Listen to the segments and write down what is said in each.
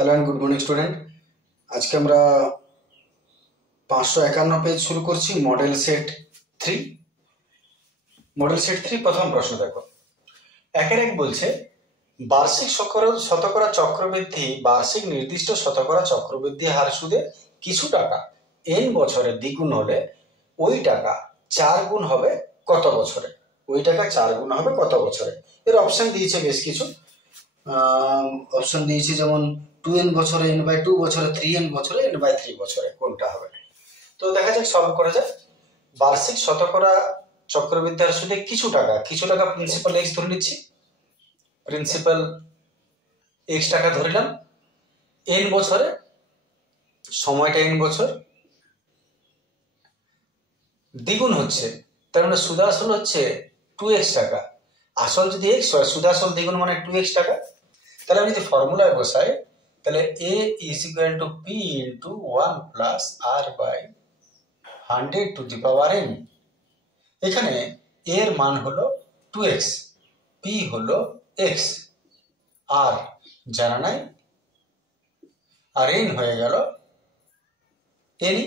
Hello and good morning student. आज के আমরা 551 পেজ শুরু করছি মডেল সেট 3। মডেল সেট 3 প্রথম প্রশ্ন দেখো। একের এক বলছে বার্ষিক শতকরা চক্রবৃদ্ধি বার্ষিক নির্দিষ্ট শতকরা চক্রবৃদ্ধি হার সুদে কিছু টাকা n বছরে দ্বিগুণ হলে ওই টাকা 4 গুণ হবে কত বছরে? ওই টাকা 4 গুণ হবে কত বছরে? এর অপশন দিয়েছে বেশ কিছু। অপশন দিয়েছে যেমন 2n বছরে n/2 বছরে, 3n বছরে n/3 বছরে, কোনটা হবে? তো দেখা যাক, সলভ করা যাক। বার্ষিক শতকরা চক্রবৃদ্ধি হার সুদে কিছু টাকা প্রিন্সিপাল x ধরে নিচ্ছি, প্রিন্সিপাল x টাকা ধরিলাম, n বছরে, সময়টা n বছর, দ্বিগুণ হচ্ছে, তার মানে সুদাসল হচ্ছে 2x টাকা। আসল যদি x হয়, সুদাসল দ্বিগুণ মানে 2x টাকা। তাহলে আমি যদি ফর্মুলায় বসাই, তাহলে a is equal to p into 1 plus r by 100 to the power n। এখানে a এর মান হলো 2x, p হলো x, r জানা নাই, আর n হয়ে গেল n।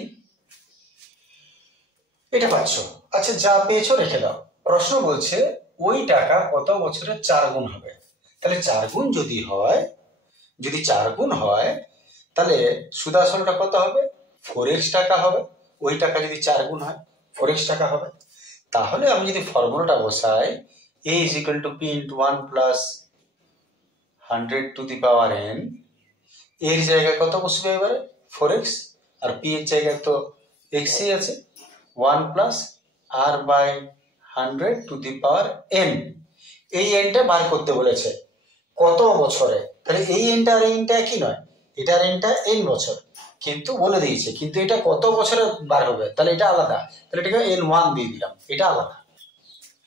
এটা পাচ্ছ। আচ্ছা, যা পেয়েছো রেখে দাও। প্রশ্ন বলছে ওই টাকা কত বছরে 4 গুণ হবে। তাহলে 4 গুণ যদি 4 গুণ হয়, তাহলে সুদাসলটা কত হবে? 4x টাকা হবে। ওই টাকা যদি 4 গুণ হয় 4x টাকা হবে। তাহলে আমি যদি ফর্মুলাটা বসাই, a is equal to p into 1 plus 100 to the power n, এর জায়গায় কত বসবে এবারে? 4x, আর p এর জায়গায় তো x ই আছে, 1 plus r by 100 to the power n। এই nটা বার করতে বলেছে কত বছরে। তাহলে এই nটা আর এই nটা একই নয়, এটার nটা n বছর, কিন্তু বলে দিয়েছে কিন্তু এটা কত বছরে বার হবে, তাহলে এটা আলাদা। তাহলে এটাকে n1 দিয়ে দিলাম, এটা আলাদা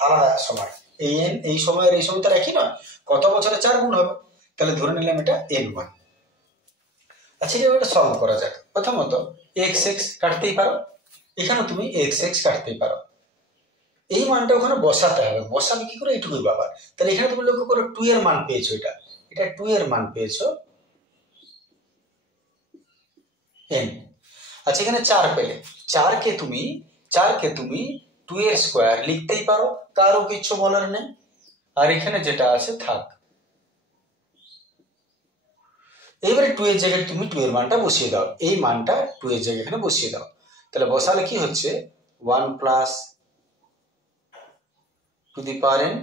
আলাদা সময়। এই n এই সময়ের এই সময় তার একই নয়, কত বছরে 4 গুণ হবে, তাহলে ধরে নিলাম এটা n1। আচ্ছা, এটা সলভ করা যাক। প্রথমত x কাটতেই পারো, এখানে তুমি x কাটতেই পারো, এই মানটা ওখানে বসাতে হবে। বসাবে কি করে? এইটুকুই ব্যাপার। তাহলে এখানে তুমি লক্ষ্য করো 2 এর মান পেয়েছো, এটা 2 এর মান পেয়েছো n। আচ্ছা, এখানে 4 পেলে 4কে তুমি 2 এর স্কয়ার লিখতেই পারো, কারো কিছু বলার নেই। আর এখানে যেটা আছে থাক। এবারে 2 এর জায়গায় তুমি 2 এর মানটা বসিয়ে দাও, এই মানটা 2 এর জায়গায় এখানে বসিয়ে দাও। তাহলে বসালে কি হচ্ছে? 1 plus two the power n,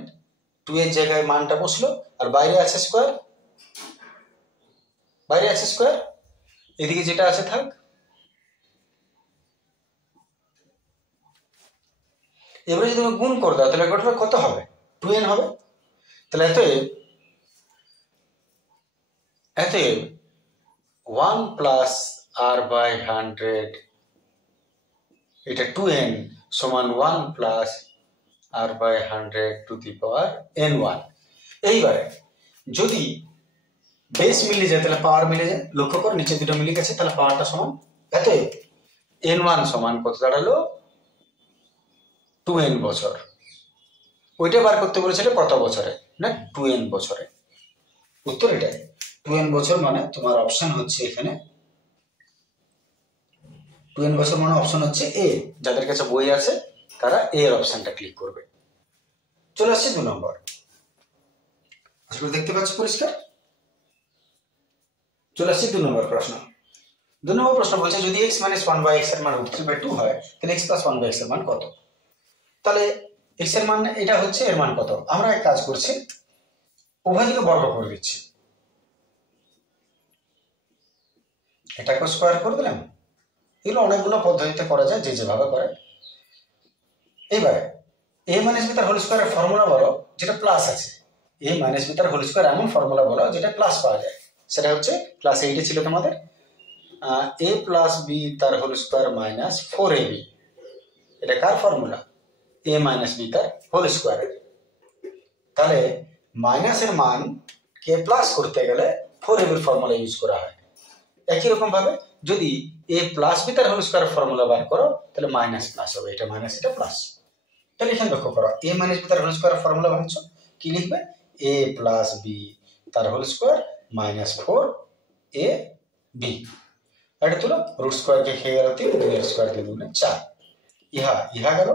2 এর জায়গায় মানটা বসলো, আর বাইরে আছে স্কয়ার, এদিকে যেটা আছে থাক। এবারে যদি তুমি গুণ করে দাও, তাহলে গোটাটা কত হবে? 2n হবে। তাহলে এতএব 1 প্লাস r বাই 100, এটা 2n সমান 1 plus r by 100 to the power n1। এইবারে যদি বেস মিলে যায় তাহলে পাওয়ার মিলে যায়। লক্ষ্য করো নিচে দুটো মিলে গেছে, তাহলে পাওয়ারটা সমান। এতএব n1 সমান কত দাঁড়ালো? 2n বছর। ওইটা বার করতে বলেছে এটা কত বছরে, না 2n বছরে। উত্তর এটাই, 2n বছর মানে তোমার অপশন হচ্ছে এখানে 2n বছর মানে অপশন হচ্ছে এ। যাদের কাছে বই আছে তারা এ এর অপশনটা ক্লিক করবে। চলে আসছে 2 নম্বর। আসলে দেখতে পাচ্ছ পরিষ্কার? চলে আসছে 2 নম্বর প্রশ্ন। 2 নম্বর প্রশ্ন বলছে যদি x - 1/x এর মান √3/2 হয়, তাহলে x + 1/x এর মান কত? তাহলে x এর মান এটা হচ্ছে, এর মান কত? আমরা এক কাজ করছি, উভয় দিকে বর্গ করে দিচ্ছি, এটাকে স্কয়ার করে দিলাম। এগুলো অনেকগুলো পদ্ধতিতে করা যায়, যে যেভাবে করে। এবার a - b তার হোল স্কয়ারের ফর্মুলা বলো যেটা প্লাস আছে। a - b তার হোল স্কয়ার এমন ফর্মুলা বলো যেটা প্লাস পাওয়া যায়। সেটা হচ্ছে ক্লাস 8 এ ছিল তোমাদের, a + b তার হোল স্কয়ার মাইনাস 4ab। এটা কার ফর্মুলা? a - b তার হোল স্কয়ারের। তাহলে মাইনাসের মান কে প্লাস করতে গেলে 4ab এর ফর্মুলা ইউজ করা হয়। একই রকম ভাবে যদি a + b তার হোল স্কয়ার ফর্মুলা বার করো, তাহলে মাইনাস প্লাস হবে, এটা মাইনাস এটা প্লাস। তাহলে এখানে লক্ষ্য করো a - b তার হোল স্কয়ার ফর্মুলা ভাঙছো, কি লিখবে? a + b তার whole square minus 4 A B. এটা তুলো, রুট স্কোয়ারকে খেয়ে গেল 3, 2 এর স্কোয়ার দিয়ে 2 4, ইহা গেল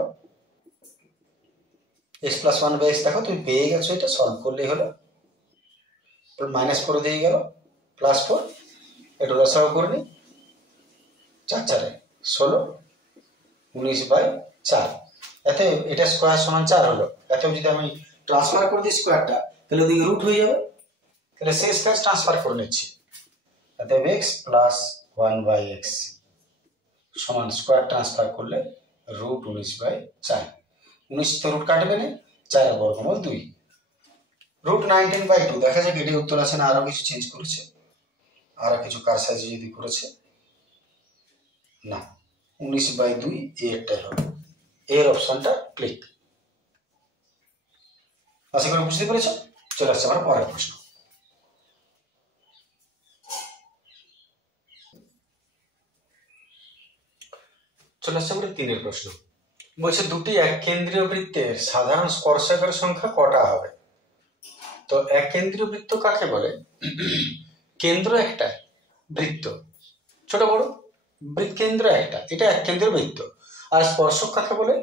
x+1/x। দেখো তুমি পেয়ে গেছো, এটা সলভ করলেই হলো। -4 দিয়ে গেল +4, একটু রসাও করে নি, 4 4 16, 19/4। এতে এটা স্কোয়ার সমান 4 হলো। এতে যদি আমি ট্রান্সফার করে দিই স্কোয়ারটা, তাহলে ওদিকে রুট হয়ে যাবে। তাহলে সেই স্কোয়ার ট্রান্সফার করে নিচ্ছি। অতএব x+1/x সমান স্কোয়ার ট্রান্সফার করলে √19/4। 19 তো রুট কাটবে না, 4 বর্গমূল 2, √19/2। দেখা যাক এটি উত্তর আছে না আরো কিছু চেঞ্জ করেছে, আরো কিছু কারসাজি যদি করেছে। না, 19/2 এরটাই হবে। এর অপশনটা ক্লিক। আশা করি বুঝতে পেরেছ। চলে আসছে আমার পরের প্রশ্ন। চলে আসছে আমাদের 3 প্রশ্ন। বলছে দুটি এক কেন্দ্রীয় বৃত্তের সাধারণ স্পর্শকের সংখ্যা কটা হবে? তো এক কেন্দ্রীয় বৃত্ত কাকে বলে? কেন্দ্র একটা, বৃত্ত ছোট বড়, কেন্দ্র একটা, এটা এক কেন্দ্রীয় বৃত্ত। আর স্পর্শক কাকে বলে?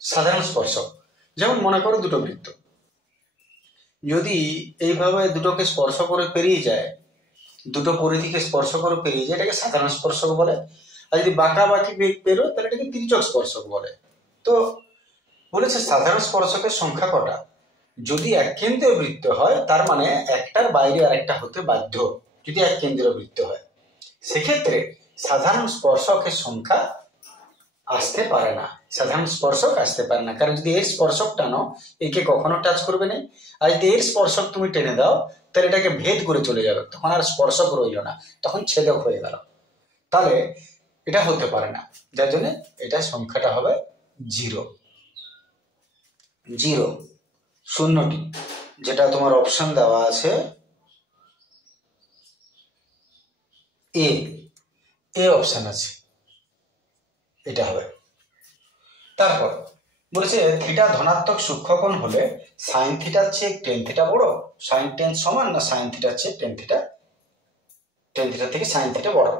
সাধারণ স্পর্শক। যেমন মনে করো দুটো বৃত্ত, যদি এইভাবে দুটোকে স্পর্শ করে পেরিয়ে যায়, দুটো পরিধিকে স্পর্শ করে পেরিয়ে যায়, এটাকে সাধারণ স্পর্শক বলে। আর যদি বাঁকা বাঁকি বেগ পেরো, তাহলে এটাকে তির্যক স্পর্শক বলে। তো বলেছে সাধারণ স্পর্শকের সংখ্যা কটা? যদি এক কেন্দ্রীয় বৃত্ত হয়, তার মানে একটার বাইরে আরেকটা হতে বাধ্য। যদি এক কেন্দ্রীয় বৃত্ত হয়, সেক্ষেত্রে সাধারণ স্পর্শকের সংখ্যা আসতে পারে না। সাধারণ স্পর্শক আসতে পারে না, কারণ যদি এর স্পর্শক টানো, একে কখনো টাচ করবে না। আর যদি এর স্পর্শক তুমি টেনে দাও, তাহলে এটাকে ভেদ করে চলে যাবে, তখন আর স্পর্শক রইল না, তখন ছেদক হয়ে গেল। তাহলে এটা হতে পারে না, যার জন্য এটা সংখ্যাটা হবে 0, 0টি, যেটা তোমার অপশন দেওয়া আছে এ অপশন আছে, এটা হবে। তারপর বলেছে থিটা ধনাত্মক সূক্ষ্মকোণ হলে সাইন থিটার চেয়ে টেন থিটা বড়, সাইন টেন সমান না সাইন থিটার চেয়ে টেন থিটা থেকে সাইন থিটা বড়?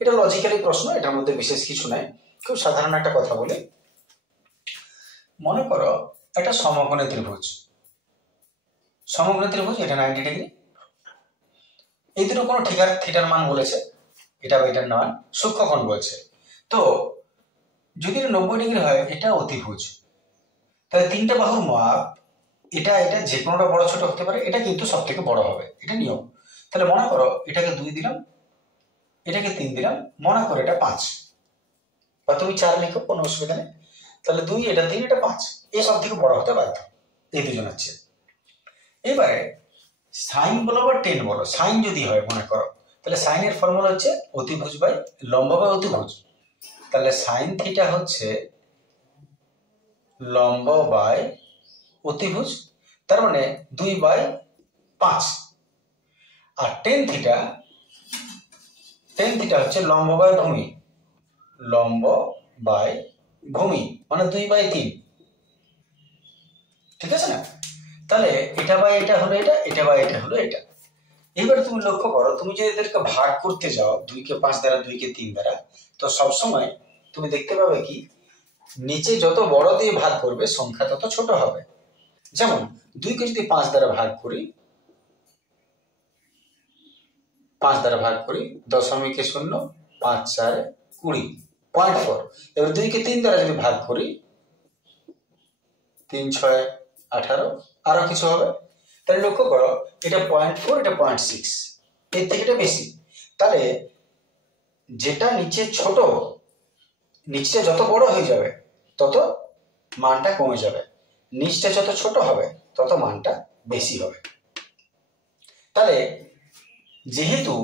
এটা লজিক্যালি প্রশ্ন, এটার মধ্যে বিশেষ কিছু নাই, খুব সাধারণ একটা কথা বলি। মনে করো একটা সমকোণী ত্রিভুজ, এটা 90 ডিগ্রি, এই দুটো কোনো থিটার মান বলেছে, এটা বা এটার মান সূক্ষ্মকোণ বলছে। তো যদি 90 ডিগ্রি হয়, এটা অতিভুজ, তাহলে 3টে বাহুর মাপ, এটা যে কোনোটা বড় ছোট হতে পারে, এটা কিন্তু সব থেকে বড় হবে, এটা নিয়ম। তাহলে মনে করো এটাকে 2 দিলাম, এটাকে 3 দিলাম, মনে করো এটা 5, বা তুমি 4 লিখো, কোনো অসুবিধা নেই। তাহলে 2, এটা 3, এটা 5, এই সব থেকে বড় হতে বাধ্য, এই দুজন হচ্ছে। এবারে সাইন বলো বা টেন বলো, সাইন যদি হয় মনে করো, তাহলে সাইনের ফর্মুলা হচ্ছে অতিভুজ বাই লম্ব বাই অতিভুজ। তাহলে সাইন থিটা হচ্ছে লম্ব বাই অতিভুজ, তার মানে 2/5। আর টেন থিটা হচ্ছে লম্ব বাই ভূমি, মানে 2/3, ঠিক আছে না? তাহলে এটা বাই এটা হলো এটা বাই এটা হলো এটা। এবার তুমি লক্ষ্য করো, তুমি যদি এদেরকে ভাগ করতে যাও 2কে 5 দ্বারা, 2কে 3 দ্বারা, তো সবসময় তুমি দেখতে পাবে কি নিচে যত বড় দিয়ে ভাগ করবে সংখ্যা তত ছোট হবে। যেমন 2কে যদি 5 দ্বারা ভাগ করি, 0.0, 5 4 20, 0.4। এবার 2কে 3 দ্বারা যদি ভাগ করি, 3 6 18, আরো কিছু হবে। তাহলে লক্ষ্য করো এটা 0.4, এটা 0.6, এর থেকে এটা বেশি। তাহলে যেটা নিচে ছোট, নিচটা যত বড় হয়ে যাবে তত মানটা কমে যাবে, নিচটা যত ছোট হবে তত মানটা বেশি হবে। তাহলে যেহেতু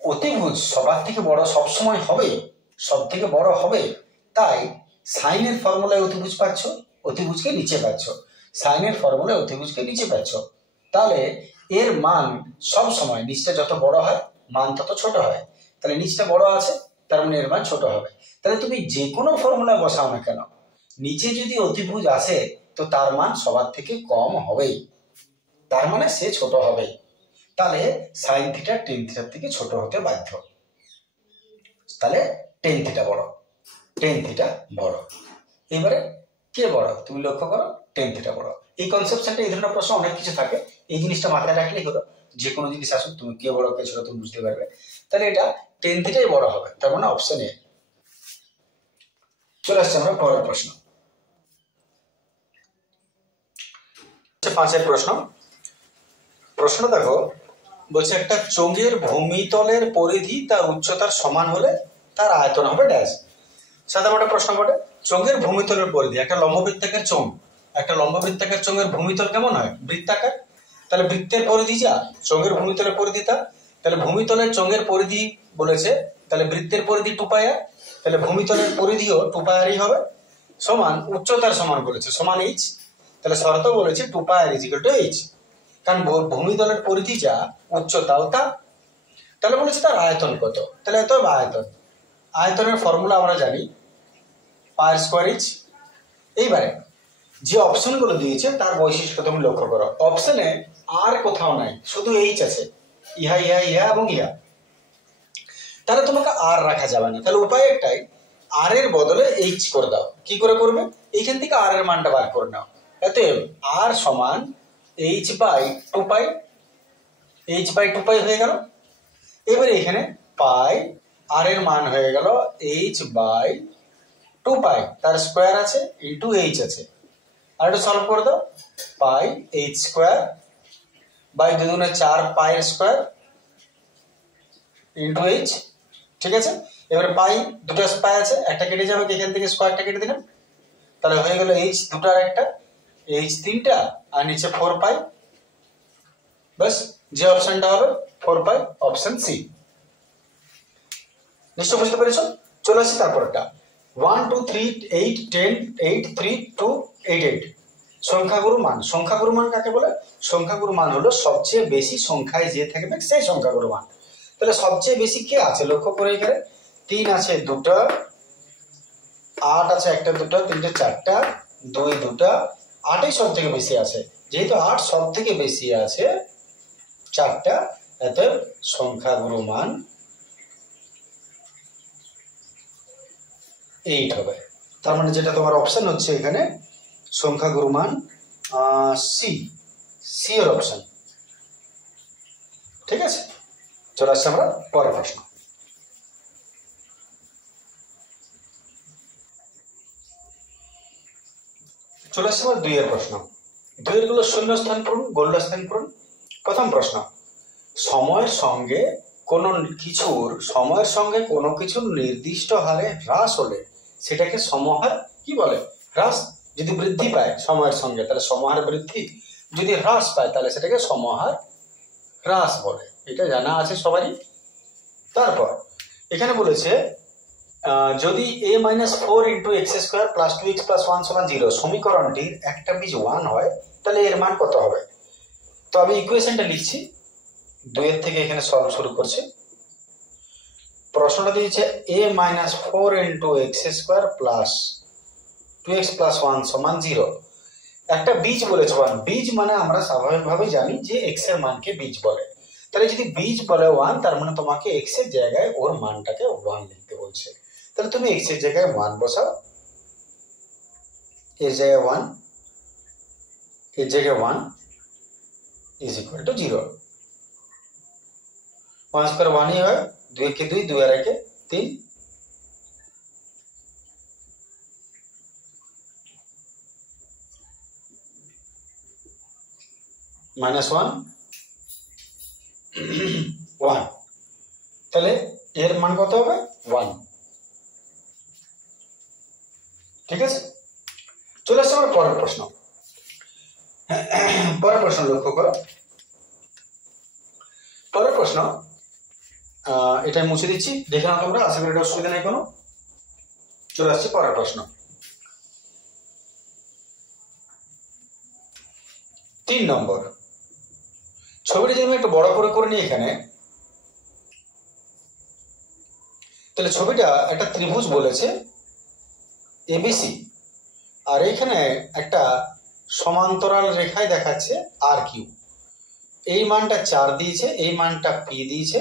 অতিভুজ সবার থেকে বড় সবসময় হবে, সব থেকে বড় হবে, তাই সাইনের ফর্মুলায় অতিভুজ পাচ্ছ, অতিভুজকে নিচে পাচ্ছ, সাইনের ফর্মুলায় অতিভুজকে নিচে পাচ্ছ। তাহলে এর মান সব সময় নিচটা যত বড় হয় মান তত ছোট হয়। তাহলে নিচটা বড় আছে, তার মানে এর মান ছোট হবে। তাহলে তুমি যে কোনো ফর্মুলা বসাও না কেন, নিচে যদি অতিভুজ আসে তো তার মান সবার থেকে কম হবেই, তার মানে সে ছোট হবেই। তাহলে সাইন থিটা টেন থিটার থেকে ছোট হতে বাধ্য। তাহলে টেন থিটা বড়, টেন থিটা বড়। এবারে কে বড় তুমি লক্ষ্য করো, টেন থিটা বড়। এই কনসেপশনটা, এই ধরনের প্রশ্ন অনেক কিছু থাকে, এই জিনিসটা মাথায় রাখলেই হলো। যে কোনো জিনিস আসুক তুমি কে বড় কে ছোট তুমি বুঝতে পারবে। তাহলে এটা টেন থিটাই বড় হবে, তার মানে অপশন এ। চলে আসছে আমরা পরের প্রশ্ন। 5 প্রশ্ন। প্রশ্ন দেখো, বলছে একটা চোঙের ভূমিতলের পরিধি তার উচ্চতার সমান হলে তার আয়তন হবে ড্যাশ। সাধারণ প্রশ্ন বটে, চোঙের ভূমিতলের পরিধি, একটা লম্ববৃত্তাকার চোঙ, একটা লম্ববৃত্তাকার চোঙের ভূমিতল কেমন হয়? বৃত্তাকার। তাহলে বৃত্তের পরিধি যা, চোঙের ভূমিতলের পরিধি তা। তাহলে ভূমিতলের চোঙের পরিধি বলেছে, তাহলে বৃত্তের পরিধি 2πr, তাহলে ভূমিতলের পরিধিও 2πrই হবে, সমান উচ্চতার সমান বলেছে, সমান h। তাহলে শর্ত বলেছে 2πr = h, কারণ ভূমিতলের পরিধি যা উচ্চতাও তা। তাহলে বলেছে তার আয়তন কত, তাহলে এত আয়তন। আয়তনের ফর্মুলা আমরা জানি, πr²h। এইবারে যে অপশনগুলো দিয়েছে তার বৈশিষ্ট্য তুমি লক্ষ্য করো। অপশনে আর কোথাও নাই, শুধু এইচ আছে, ইহা ইহা ইহা এবং ইহা। তাহলে তোমাকে আর রাখা যাবে না। তাহলে উপায় একটাই, আর এর বদলে এইচ করে দাও। কি করে করবে? এইখান থেকে আর এর মানটা বার করে নাও। অতএব আর সমান h/2π, h/2π হয়ে গেল। এবারে এখানে পাই, আর এর মান হয়ে গেল h/2π, তার স্কোয়ার আছে ইন্টু h আছে। আর একটু সলভ করে দাও, পাই h² বাই 2 × 4 পাই এর স্কোয়ার ইন্টু h। ঠিক আছে, এবারে পাই দুটো পাই আছে, একটা কেটে যাবে, এখান থেকে স্কোয়ারটা কেটে দিলাম, তাহলে হয়ে গেল h দুটো আর একটা, h 3টা আর নিচে 4π। বাস, যে অপশনটা হবে 4π, অপশন সি। নিশ্চয় বুঝতে পেরেছ? চলে আসছি তারপরটা। 1 2 3 8 10 8 3 2 8 8 সংখ্যাগুরু মান। সংখ্যাগুরু মান কাকে বলে? সংখ্যাগুরু মান হলো সবচেয়ে বেশি সংখ্যায় যে থাকবে সেই সংখ্যাগুরু মান। তাহলে সবচেয়ে বেশি কে আছে লক্ষ্য করে, এখানে 3 আছে দুটো, 8 আছে একটা দুটো, 3টে 4টা, 2 2টা, 8ই সব থেকে বেশি আছে। যেহেতু 8 সব থেকে বেশি আছে 4টা, এত সংখ্যাগুরু মান 8 হবে। তার মানে যেটা তোমার অপশন হচ্ছে এখানে সংখ্যাগুরু মান সি, সি এর অপশন। ঠিক আছে, চলে আসছে আমরা পরের প্রশ্ন। চলে আসছে আমার 2 এর প্রশ্ন। 2 এর গুলো শূন্যস্থান পূরণ, গোলস্থান পূরণ। প্রথম প্রশ্ন, সময়ের সঙ্গে কোনো কিছুর নির্দিষ্ট হারে হ্রাস হলে সেটাকে সমহার কি বলে? হ্রাস। যদি বৃদ্ধি পায় সময়ের সঙ্গে তাহলে সমহার বৃদ্ধি, যদি হ্রাস পায় তাহলে সেটাকে সমহার হ্রাস বলে, এটা জানা আছে সবারই। তারপর এখানে বলেছে যদি a-4 × x² + 2x + 1 = 0 সমীকরণটির একটা বীজ 1 হয় তাহলে এর মান কত হবে? তো আমি ইকুয়েশনটা লিখছি, 2 এর থেকে এখানে সলভ শুরু করছি। প্রশ্নটা দিয়েছে a-4 × x² + 2x + 1 = 0। একটা বীজ বলেছে 1, বীজ মানে আমরা স্বাভাবিকভাবেই জানি যে x এর মানকে বীজ বলে। তাহলে যদি বীজ বলে 1, তার মানে তোমাকে x এর জায়গায় ওর মানটাকে 1 লিখতে বলছে। তাহলে তুমি x এর জায়গায় 1 বসাও, এর জায়গায় 1, এর জায়গায় 1 = 0। 1 * 1ই হয়, 2 কে 2, 2 আর 1 3। -1 1, তাহলে এর মান কত হবে? 1। ঠিক আছে, চলে আসছে আমার পরের প্রশ্ন। পরের প্রশ্ন লক্ষ্য করো। পরের প্রশ্ন, এটা মুছে দিচ্ছি, দেখে নাও তোমরা, আশা করি এটা অসুবিধা নেই কোনো। চলে আসছে পরের প্রশ্ন। 3 নম্বর ছবিটা যদি আমি একটু বড় করে নিই এখানে, তাহলে ছবিটা একটা ত্রিভুজ বলেছে এবিসি, আর এখানে একটা সমান্তরাল রেখায় দেখাচ্ছে আর কিউ। এই মানটা 4 দিয়েছে, এই মানটা পি দিয়েছে,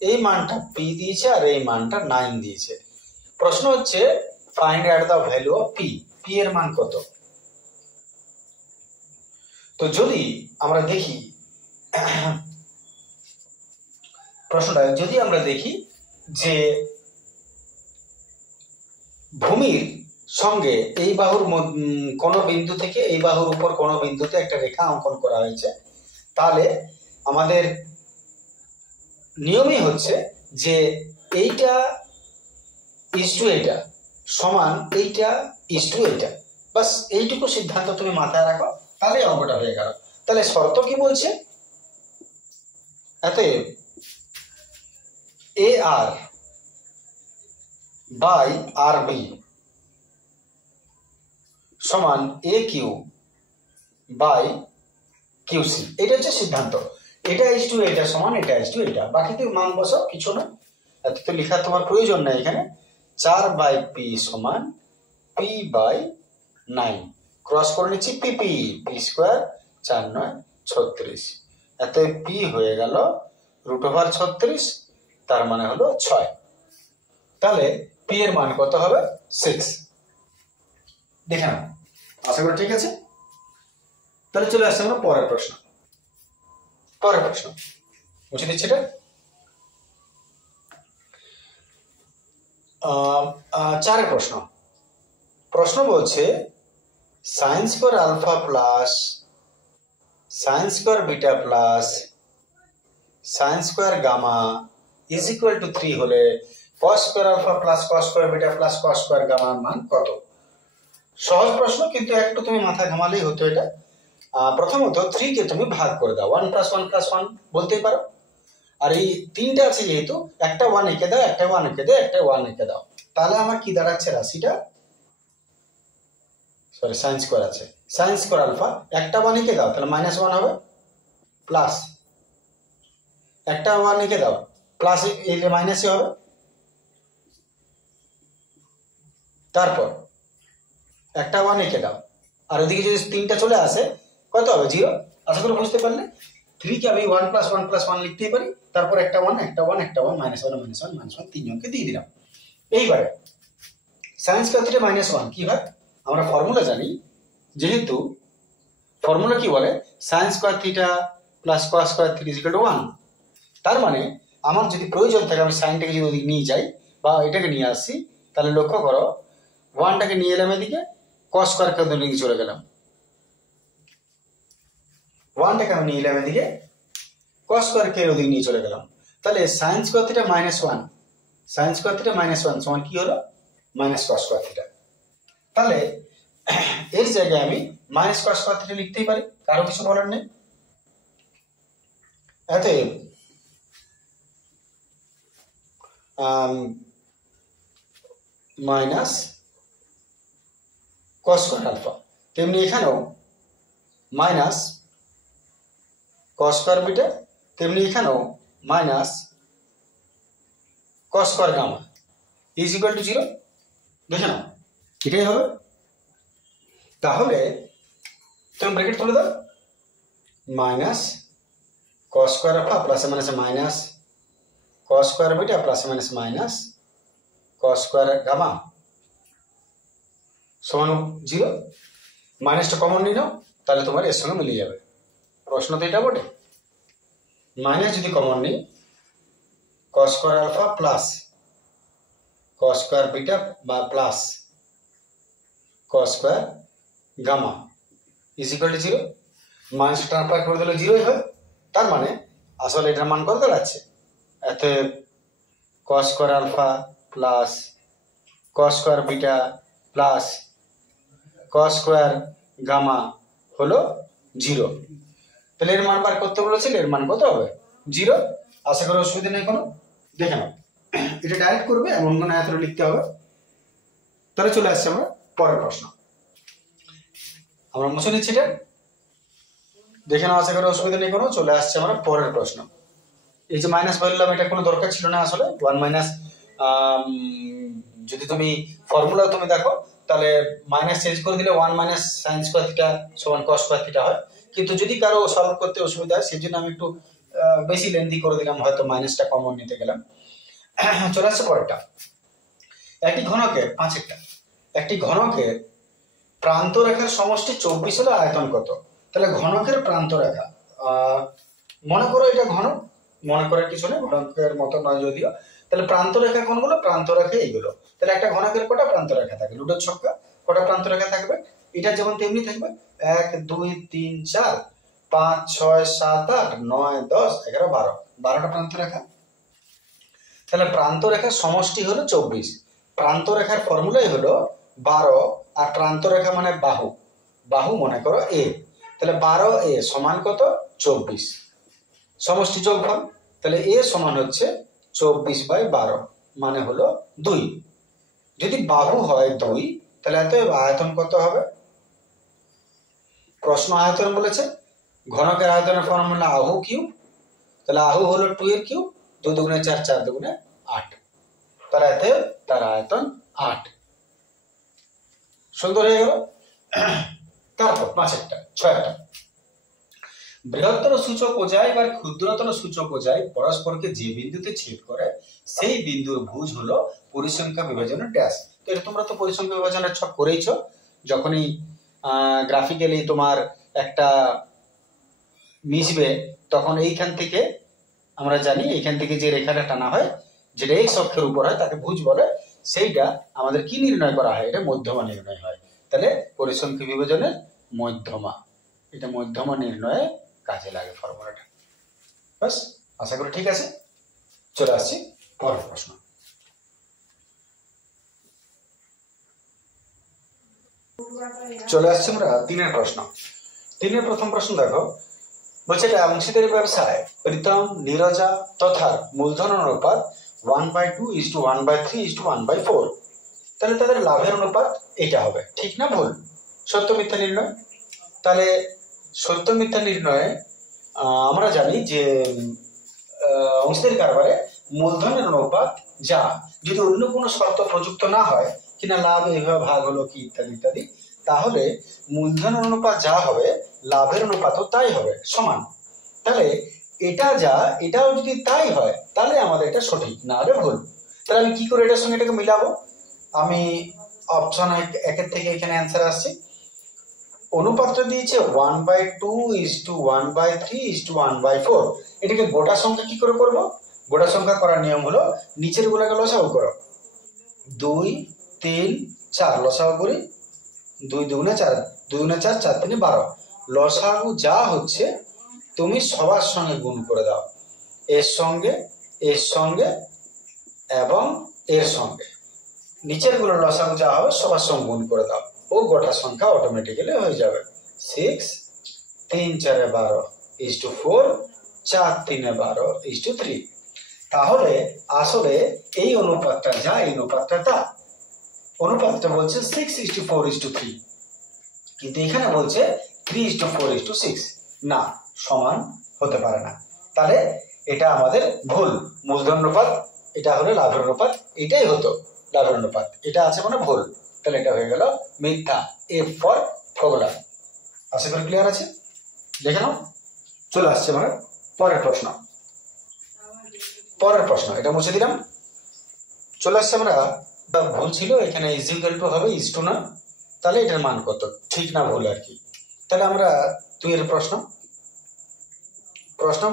এই মানটা পি দিয়েছে, আর এই মানটা 9 দিয়েছে। প্রশ্ন হচ্ছে find out the value of P. P এর মান কত? তো যদি আমরা দেখি প্রশ্নটা, যদি আমরা দেখি যে ভূমির সঙ্গে এই বাহুর কোন বিন্দু থেকে এই বাহুর উপর কোন বিন্দুতে একটা রেখা অঙ্কন করা হয়েছে, তাহলে আমাদের নিয়মই হচ্ছে যে এইটা ইস্টু এইটা সমান এইটা ইস্টু এইটা, বাস এইটুকু সিদ্ধান্ত তুমি মাথায় রাখো, তাহলে অঙ্কটা হয়ে গেল। তাহলে শর্ত কি বলছে? অতএব এ আর বাই আর বি সমান এ কিউ বাই কিউ সি, এটা হচ্ছে সিদ্ধান্ত। এটা ইস্টু এটা সমান এটা ইস্টু এটা, বাকিতে মান বসাও, কিছু না, এত তো লেখার তোমার প্রয়োজন নাই। এখানে 4 বাই পি সমান পি বাই 9, ক্রস করে নিচ্ছি পি পি, পি স্কোয়ার 4 9 36, এত পি হয়ে গেল √36, তার মানে হলো 6। তাহলে পি এর মান কত হবে? 6। দেখে নাও, আশা করি ঠিক আছে। তাহলে চলে আসছে আমরা পরের প্রশ্ন। পরের প্রশ্ন মুছে দিচ্ছি এটা। 4 প্রশ্ন। প্রশ্ন বলছে sine square alpha plus sine square beta plus sine square gamma is equal to 3 হলে cos square alpha plus cos square beta plus cos square গামার মান কত? সহজ প্রশ্ন, কিন্তু একটু তুমি মাথা ঘামালেই হতো এটা। প্রথমত 3 কে তুমি ভাগ করে দাও, 1 + 1 + 1 বলতেই পারো। আর এই 3টা আছে যেহেতু, একটা 1 এঁকে দাও, একটা 1 এঁকে দাও, একটা 1 এঁকে দাও, তাহলে আমার কি দাঁড়াচ্ছে রাশিটা? সরি, সাইন স্কোয়ার আছে, সাইন স্কোয়ার আলফা, একটা 1 এঁকে দাও তাহলে -1 হবে, প্লাস একটা 1 এঁকে দাও প্লাস এই মাইনাসই হবে, তারপর একটা 1 এঁকে দাও, আর ওদিকে যদি 3টা চলে আসে কত হবে? 0। আশা করি বুঝতে পারলে। 3 কে আমি 1 + 1 + 1 লিখতেই পারি, তারপর একটা 1 একটা 1 একটা 1 -1 -1 তিনজনকে দিয়ে দিলাম। এইবারে সাইন স্কয়ার থিটা -1 কি হয়? আমরা ফর্মুলা জানি, যেহেতু ফর্মুলা কি বলে, sine square theta plus cos square theta is equal two 1। তার মানে আমার যদি প্রয়োজন থাকে আমি সাইনটাকে যদি ওদিকে নিয়ে যাই বা এটাকে নিয়ে আসি, তাহলে লক্ষ্য করো 1টাকে নিয়ে এলাম এদিকে, কস স্কয়ারকে ওদিকে চলে গেলাম, 1টাকে আমি নিয়ে এলাম এদিকে, কস স্কয়ারকে ওদিকে নিয়ে চলে গেলাম। তাহলে sine square theta -1, sine square theta -1 সমান কি হলো? Minus cos square theta. তাহলে এর জায়গায় আমি মাইনাস কস স্কয়ার থিটা লিখতেই পারি, কারো কিছু বলার নেই। অতএব মাইনাস কস স্কয়ার আলফা, তেমনি এখানেও মাইনাস কস স্কয়ার বিটা, তেমনি এখানেও minus cos square gamma is equal to 0। দেখে নাও, এটাই হবে। তাহলে তুমি ব্র্যাকেট তুলে দাও, minus cos square alpha plus minus minus cos square beta plus minus minus cos square gamma সমান 0। মাইনাসটা কমন নিয়ে নাও, তাহলে তোমার এর সঙ্গে মিলিয়ে যাবে। প্রশ্ন তো এটা বটে। মাইনাস যদি কমন নিই, cos square alpha plus cos square beta বা plus cos square gamma is equal to 0। Minus transfer করে দিলে 0ই হয়। তার মানে আসলে এটার মান কত দাঁড়াচ্ছে? অতএব cos square alpha plus cos square beta plus cos square gamma হলো 0। তাহলে এর মান বার করতে বলেছিল, এর মান কত হবে? 0। আশা করি অসুবিধা নেই কোনো। দেখে নাও, এটা ডাইরেক্ট করবে, এমন কোনো আয়াতটা লিখতে হবে। তাহলে চলে আসছে আমরা পরের প্রশ্ন। আমরা মুছে নিচ্ছি এটা, দেখে নাও, আশা করি অসুবিধা নেই কোনো। চলে আসছে আমরা পরের প্রশ্ন। এই যে মাইনাস বললাম, এটা কোনো দরকার ছিল না আসলে। 1 মাইনাস যদি তুমি ফর্মুলা তুমি দেখো, তাহলে মাইনাস চেঞ্জ করে দিলে 1 মাইনাস সাইন স্কয়ার থিটা সমান কস স্কয়ার থিটা হয়, কিন্তু যদি কারো সলভ করতে অসুবিধা হয় সেই জন্য আমি একটু বেশি লেন্দি করে দিলাম, হয়তো মাইনাসটা কমন নিতে গেলাম। চলে আসছে পরেরটা। একটি ঘনকের প্রান্ত রেখার সমষ্টি 24 হলে আয়তন কত? তাহলে ঘনকের প্রান্ত রেখা, মনে করো এটা ঘনক, মনে করার কিছু নেই, ঘনকের মতো নয় যদিও। তাহলে প্রান্ত রেখা কোনগুলো? প্রান্ত রেখা এইগুলো। তাহলে একটা ঘনকের কটা প্রান্ত রেখা থাকে? লুডোর ছক্কা কটা প্রান্ত রেখা থাকবে? এটা যেমন তেমনি থাকবে, 1 2 3 4 5 6 7 8 9 10 11 12, 12টা প্রান্ত রেখা। তাহলে প্রান্ত রেখার সমষ্টি হলো 24। প্রান্ত রেখার ফর্মুলাই হলো 12, আর প্রান্ত রেখা মানে বাহু, বাহু মনে করো এ। তাহলে 12a সমান কত? 24, সমষ্টি যোগফল। তাহলে এ সমান হচ্ছে 24/12, মানে হলো 2। যদি বাহু হয় 2, তাহলে এত আয়তন কত হবে? প্রশ্ন আয়তন বলেছে, ঘনকের আয়তনের ফর্মুলা আহু কিউব। তাহলে আহু হলো 2 এর কিউব, 2 দুগুণে 4 4 দুগুণে 8, তাহলে এতে তার আয়তন 8। সুন্দর হয়ে গেল। তারপর 6টা। বৃহত্তর সূচক ও যায় বা ক্ষুদ্রতর সূচক ও যায় পরস্পরকে যে বিন্দুতে ছেদ করে সেই বিন্দুর ভুজ হলো পরিসংখ্যা বিভাজনের ড্যাশ। তো এটা তোমরা তো পরিসংখ্যা বিভাজনের ছক করেইছো, যখনই গ্রাফিক্যালি তোমার একটা মিশবে, তখন এইখান থেকে আমরা জানি এইখান থেকে যে রেখাটা টানা হয়, যেটা এক্স অক্ষের উপর হয় তাকে ভুজ বলে। সেইটা আমাদের কি নির্ণয় করা হয়? এটা মধ্যমা নির্ণয় হয়। তাহলে পরিসংখ্যা বিভাজনের মধ্যমা, এটা মধ্যমা নির্ণয়ে কাজে লাগে ফর্মুলাটা। বাস, আশা করি ঠিক আছে। চলে আসছি পরের প্রশ্ন। চলে আসছি আমরা 3-এর প্রশ্ন। 3-এর প্রথম প্রশ্ন দেখো, বলছে এটা অংশীদারি ব্যবসায় প্রীতম নীরজা তথা মূলধন অনুপাত 1/2 1/3 1/4। তাহলে তাদের লাভের অনুপাত এটা হবে, ঠিক না ভুল? সত্য মিথ্যা নির্ণয়। তাহলে সত্য মিথ্যা নির্ণয়ে আমরা জানি যে অংশীদারি কারবারে মূলধনের অনুপাত যা, যদি অন্য কোনো শর্ত প্রযুক্ত না হয়, কিনা লাভ এইভাবে ভাগ হলো কি ইত্যাদি ইত্যাদি, তাহলে মূলধনের অনুপাত যা হবে লাভের অনুপাতও তাই হবে, সমান। তাহলে এটা যা, এটাও যদি তাই হয়, তাহলে আমাদের এটা সঠিক, না হলে ভুল। তাহলে আমি কি করে এটার সঙ্গে এটাকে মিলাবো? আমি অপশন 1-এর থেকে এখানে অ্যান্সার আসছে। অনুপাতটা দিয়েছে 1/2 1/3 1/4। এটাকে গোটা সংখ্যা কি করে করব? গোটা সংখ্যা করার নিয়ম হলো নিচের গুলোকে লসাগু করো। 2 3 4 লসাগু করি, 2 দুগুণে 4 2 দুগুণে 4 4 3 12। লসাগু যা হচ্ছে তুমি সবার সঙ্গে গুণ করে দাও, এর সঙ্গে এর সঙ্গে এবং এর সঙ্গে। নিচের গুলো লসাগু যা হবে সবার সঙ্গে গুণ করে দাও, ও গোটা সংখ্যা অটোমেটিক্যালি হয়ে যাবে। 6 3 4 12 4 4 3 12 3। তাহলে আসলে এই অনুপাতটা যা, এই অনুপাতটা তা। অনুপাতটা বলছে 6:4:3, কিন্তু এখানে বলছে 3:4:6। না, সমান হতে পারে না। তাহলে এটা আমাদের ভুল। মূলধন অনুপাত এটা হলো লাভের অনুপাত, এটাই হতো লাভের অনুপাত, এটা আছে মানে ভুল। তাহলে এটা হয়ে গেল মিথ্যা, এফ ফর ফর্মুলা। আশা করি ক্লিয়ার আছে, দেখে নাও। চলে আসছে আমার পরের প্রশ্ন। এটা মুছে দিলাম। চলে আসছে আমরা, ভুল ছিল এখানে, ইজ ইকুয়াল টু হবে ইজ টু না। তাহলে এটার মান কত, ঠিক না ভুল আর কি। তাহলে আমরা 2-এর প্রশ্ন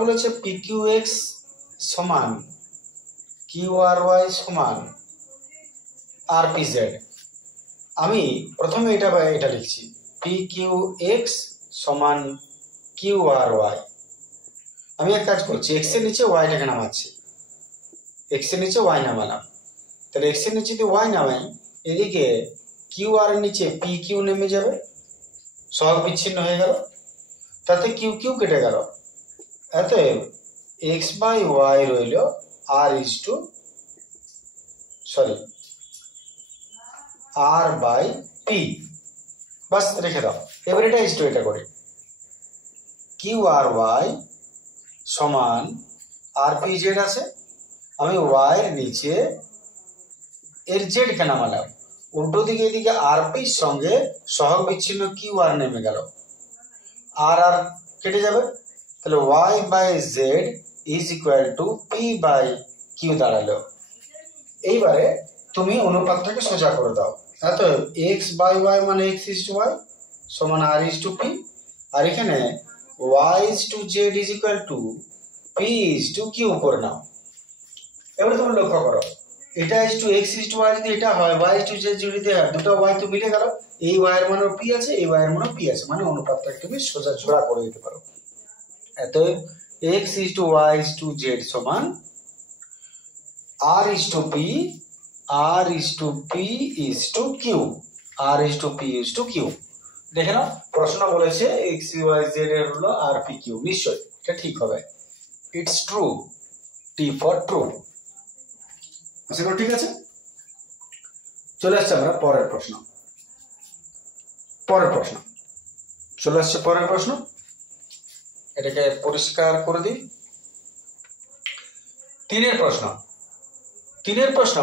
বলেছে PQX সমান QRY সমান RPZ। আমি প্রথমে এটা লিখছি, PQX সমান QRY। আমি এক কাজ করছি, x এর নিচে y টাকে নামাচ্ছি, x এর নিচে y নামালাম। তাহলে x এর নিচে যদি y নামাই, এদিকে QR এর নিচে PQ নেমে যাবে, সহগ বিচ্ছিন্ন হয়ে গেল, তাতে QQ কেটে গেল। অতএব x/y রইল R/P। বাস রেখে দাও। এবার এটা এটা করি, QRY সমান RPZ আছে, আমি y এর নিচে এর z কে নামালাম, উল্টো দিকে এদিকে RP সঙ্গে সহগ বিচ্ছিন্ন QR নেমে গেল। আর আর কেটে যাবে, তাহলে Y by Z is equal to P by Q দাঁড়ালো। এইবারে তুমি অনুপাতটাকে সোজা করে দাও। এত এক্স বাই ওয়াই মানে এক্স ইজ টু ওয়াই সমান আর ইজ টু পি, আর এখানে Y is to Z is equal to P is to Q করে নাও। এবারে তুমি লক্ষ্য করো, এটা is to X is to Y যদি এটা হয়, ওয়াই ইজ টু জেড যদি হয়, দুটো ওয়াই তো মিলে গেল, এই ওয়াই এর মানও পি আছে, এই ওয়াই এর মানও পি আছে, মানে অনুপাতটাকে তুমি সোজা জোড়া করে দিতে পারো। এত x is to y is to z সমান আর ইজ টু পি, আর is to P is to q, আর is to P is to q. দেখে নাও, প্রশ্ন বলেছে এক্স ওয়াই জেড এর হলো আর পি কিউ, নিশ্চয়ই এটা ঠিক হবে। It's true, T for true. আশা করি ঠিক আছে। চলে আসছে আমরা পরের প্রশ্ন। চলে আসছে পরের প্রশ্ন, এটাকে পরিষ্কার করে দিই। তিনের প্রশ্ন,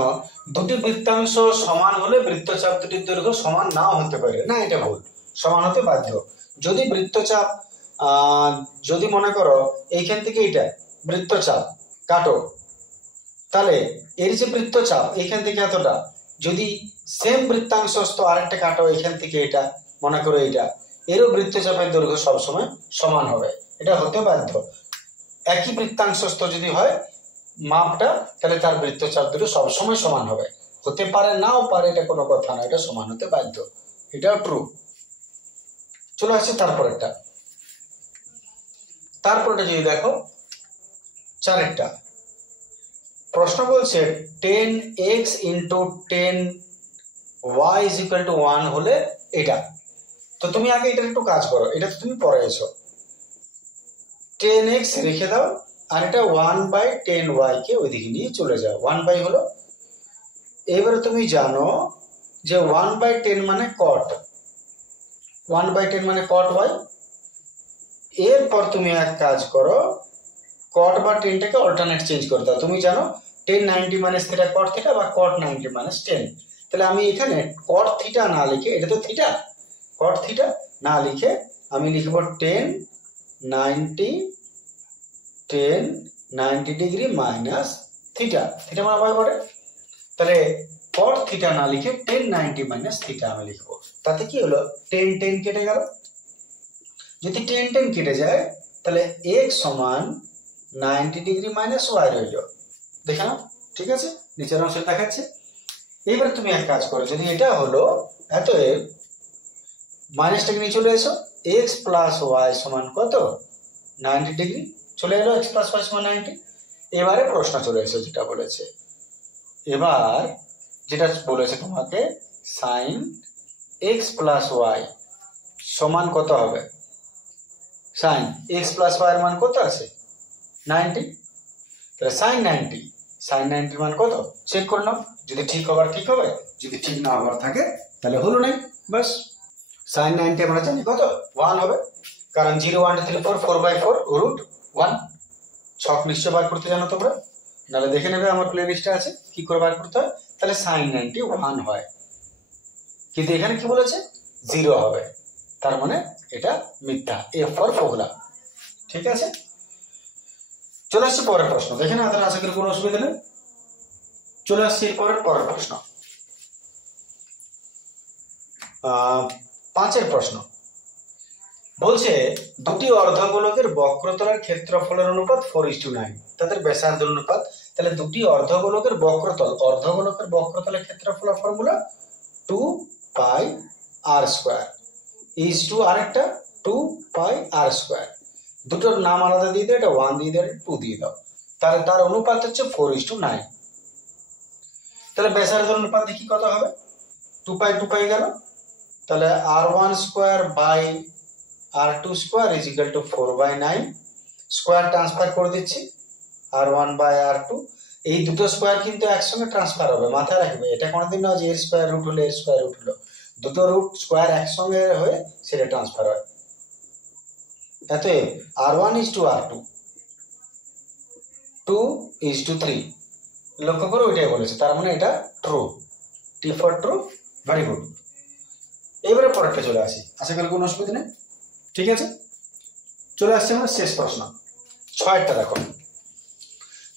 দুটি বৃত্তাংশ সমান হলে বৃত্তচাপ দুটির দৈর্ঘ্য সমান নাও হতে পারে। না, এটা ভুল, সমান হতে বাধ্য। যদি বৃত্তচাপ যদি মনে করো এইখান থেকে এটা বৃত্তচাপ কাটো, তাহলে এর যে বৃত্তচাপ এইখান থেকে এতটা, যদি সেম বৃত্তাংশস্থ আরেকটা কাটো এখান থেকে এটা, মনে করো এইটা, এরও বৃত্তচাপের দৈর্ঘ্য সবসময় সমান হবে, এটা হতে বাধ্য। একই বৃত্তাংশস্থ যদি হয় মাপটা, তাহলে তার বৃত্তচাপ দুটো সবসময় সমান হবে। হতে পারে নাও পারে, এটা কোনো কথা না, এটা সমান হতে বাধ্য, এটাও ট্রু। চলে আসছে তারপরটা যদি দেখো, চারেরটা প্রশ্ন বলছে 10x into 10y is equal two 1 হলে এটা। তো তুমি আগে এটা একটু কাজ করো, এটা তো তুমি পড়ে এসো। 10x রেখে দাও, আর এটা 1/10y কে ওইদিকে নিয়ে চলে যাও, 1 হলো। এবারে তুমি জানো যে 1/10 মানে কট, 1/10 মানে কট y। এরপর তুমি এক কাজ করো, কট বা 10টাকে অল্টারনেট চেঞ্জ করে দাও। তুমি জানো 10 90 মাইনাস থিটা কট থিটা বা কট 90 মাইনাস 10। তাহলে আমি এখানে কট থিটা না লিখে, এটা তো থিটা, কট থিটা না লিখে আমি লিখব 10 90 ডিগ্রি মাইনাস থিটা, থিটা মানে ভয় করে। তাহলে কট থিটা না লিখে 10 90 মাইনাস থিটা আমি লিখবো। তাতে কি হলো, 10 10 কেটে গেল। যদি 10 10 কেটে যায়, তাহলে x সমান 90 ডিগ্রি মাইনাস ওয়াই রইল। দেখে নাও, ঠিক আছে, নিচের অংশে দেখাচ্ছে। এইবার তুমি এক কাজ করো, যদি এটা হলো এতএব মাইনাসটাকে নিয়ে চলে এসো, এক্স প্লাস ওয়াই সমান কত, 90 ডিগ্রি চলে এলো, এক্স প্লাস ওয়াই সমান 90। এবারে প্রশ্ন চলে এসো, যেটা বলেছে তোমাকে সাইন এক্স প্লাস ওয়াই সমান কত হবে, সাইন এক্স প্লাস ওয়াই এর মান কত আছে, 90। তাহলে সাইন 90 মান কত চেক করে নাও, যদি ঠিক হবার ঠিক হবে, যদি ঠিক না হবার থাকে তাহলে হলো নাই, বাস। সাইন 90 আমরা জানি কত, 1 হবে, কারণ 0 1 2 3 4 4/4 রুট 1। ছক নিশ্চয় বার করতে জানো তোমরা, নাহলে দেখে নেবে আমার প্লে লিস্টে আছে কি করে বার করতে হয়। তাহলে সাইন 90 1 হয়, কিন্তু এখানে কি বলেছে 0 হবে, তার মানে এটা মিথ্যা, এফ ফর ফোগলা। ঠিক আছে, চলে আসছি পরের প্রশ্ন। দেখে না, আশা করি কোনো অসুবিধা নেই। চলে আসছি পরের প্রশ্ন, 5 প্রশ্ন বলছে দুটি অর্ধগোলকের বক্রতলের ক্ষেত্রফলের অনুপাত 4:9, তাদের ব্যাসার্ধ অনুপাত। তাহলে দুটি অর্ধগোলকের বক্রতলের ক্ষেত্রফলের formula 2 pi r square is to আরেকটা 2 পাই r স্কয়ার। দুটোর নাম আলাদা দিয়ে দাও, এটা 1 দিয়ে দাও, 2 দিয়ে দাও, তাহলে তার অনুপাত হচ্ছে 4:9। তাহলে ব্যাসার্ধ অনুপাত দেখি কত হবে, 2 পাই গেল, তাহলে r1 square by r2 square is equal to 4/9। Square transfer করে দিচ্ছি, r1 বাই r2। এই দুটো স্কয়ার কিন্তু একসঙ্গে ট্রান্সফার হবে, মাথায় রাখবে, এটা কোনোদিন না যে এর স্কয়ার রুট হলো এর স্কয়ার রুট হলো, দুটো রুট স্কয়ার একসঙ্গে হয়ে সেটা ট্রান্সফার হয়। অতএব r1 is two r2, 2 is two 3। লক্ষ্য করো, ওইটাই বলেছে, তার মানে এটা true, T for true, very good. এবারে পরেরটা চলে আসি, আশা করি কোনো অসুবিধা নেই, ঠিক আছে। চলে আসছে আমার শেষ প্রশ্ন, 6টা। দেখো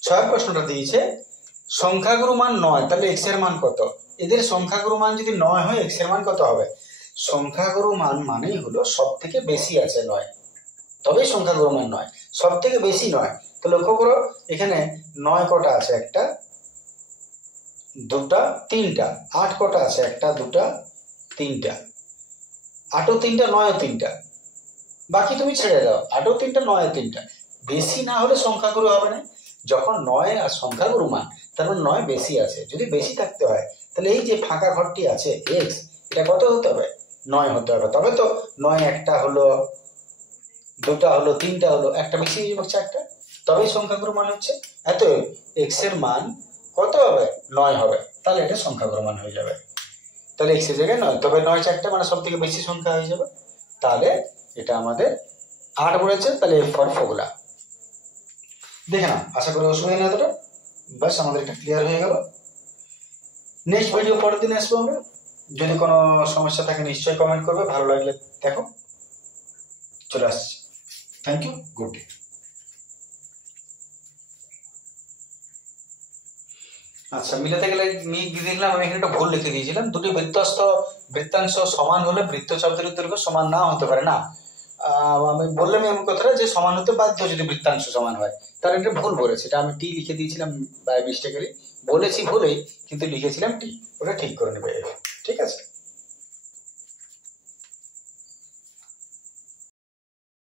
6 প্রশ্নটা দিয়েছে সংখ্যাগুরু মান 9, তাহলে এক্স এর মান কত? এদের সংখ্যাগুরু মান যদি 9 হয় এক্স এর মান কত হবে? সংখ্যাগুরু মান মানেই হলো সব থেকে বেশি আছে 9, তবেই সংখ্যাগুরু মান 9, সব থেকে বেশি 9। তো লক্ষ্য করো এখানে 9 কটা আছে? 1টা 2টা 3টা। 8 কটা আছে? 1টা 2টা 3টা। 8ও 3টা 9ও 3টা। বাকি তুমি ছেড়ে দাও, 8ও 3টা 9ও 3টা। বেশি না হলে সংখ্যাগুরু হবে না। যখন 9 আর সংখ্যাগুরু মান, তার মানে 9 বেশি আছে। যদি বেশি থাকতে হয় তাহলে এই যে ফাঁকা ঘরটি আছে এক্স, এটা কত হতে হবে? 9 হতে হবে। তবে তো 9 1টা হলো, 2টা হলো, 3টা হলো, একটা বেশি হয়ে যাবে 4টা, তবেই সংখ্যাগুরু মান হচ্ছে। এত এক্স এর মান কত হবে? 9 হবে। তাহলে এটা সংখ্যাগুরু মান হয়ে যাবে। তাহলে এক্স এর জায়গায় 9, তবে 9 4টা মানে সব থেকে বেশি সংখ্যা হয়ে যাবে। তাহলে এটা আমাদের 8 বলেছে। তাহলে এফ ফর ফর্মুলা। দেখে না, আশা করি অসুবিধা নেই এতটা। বাস আমাদের এটা ক্লিয়ার হয়ে গেল। নেক্সট ভিডিও পরের দিন আসবো আমরা। যদি কোনো সমস্যা থাকে নিশ্চয়ই কমেন্ট করবে, ভালো লাগলে দেখো। চলে আসছি। Thank you, good day. আচ্ছা, মিলাতে গেলে দেখলাম আমি এখানে একটা ভুল লিখে দিয়েছিলাম। দুটি বৃত্তাংশ সমান হলে বৃত্তচাপের দৈর্ঘ্য সমান না হতে পারে না। আমি বললাম এমন কথাটা যে সমান হতে বাধ্য যদি বৃত্তাংশ সমান হয়। তার এটা ভুল বলেছে, এটা আমি টি লিখে দিয়েছিলাম বাই মিস্টেকেলি। বলেছি ভুলেই, কিন্তু লিখেছিলাম টি। ওটা ঠিক করে নেবে, ঠিক আছে।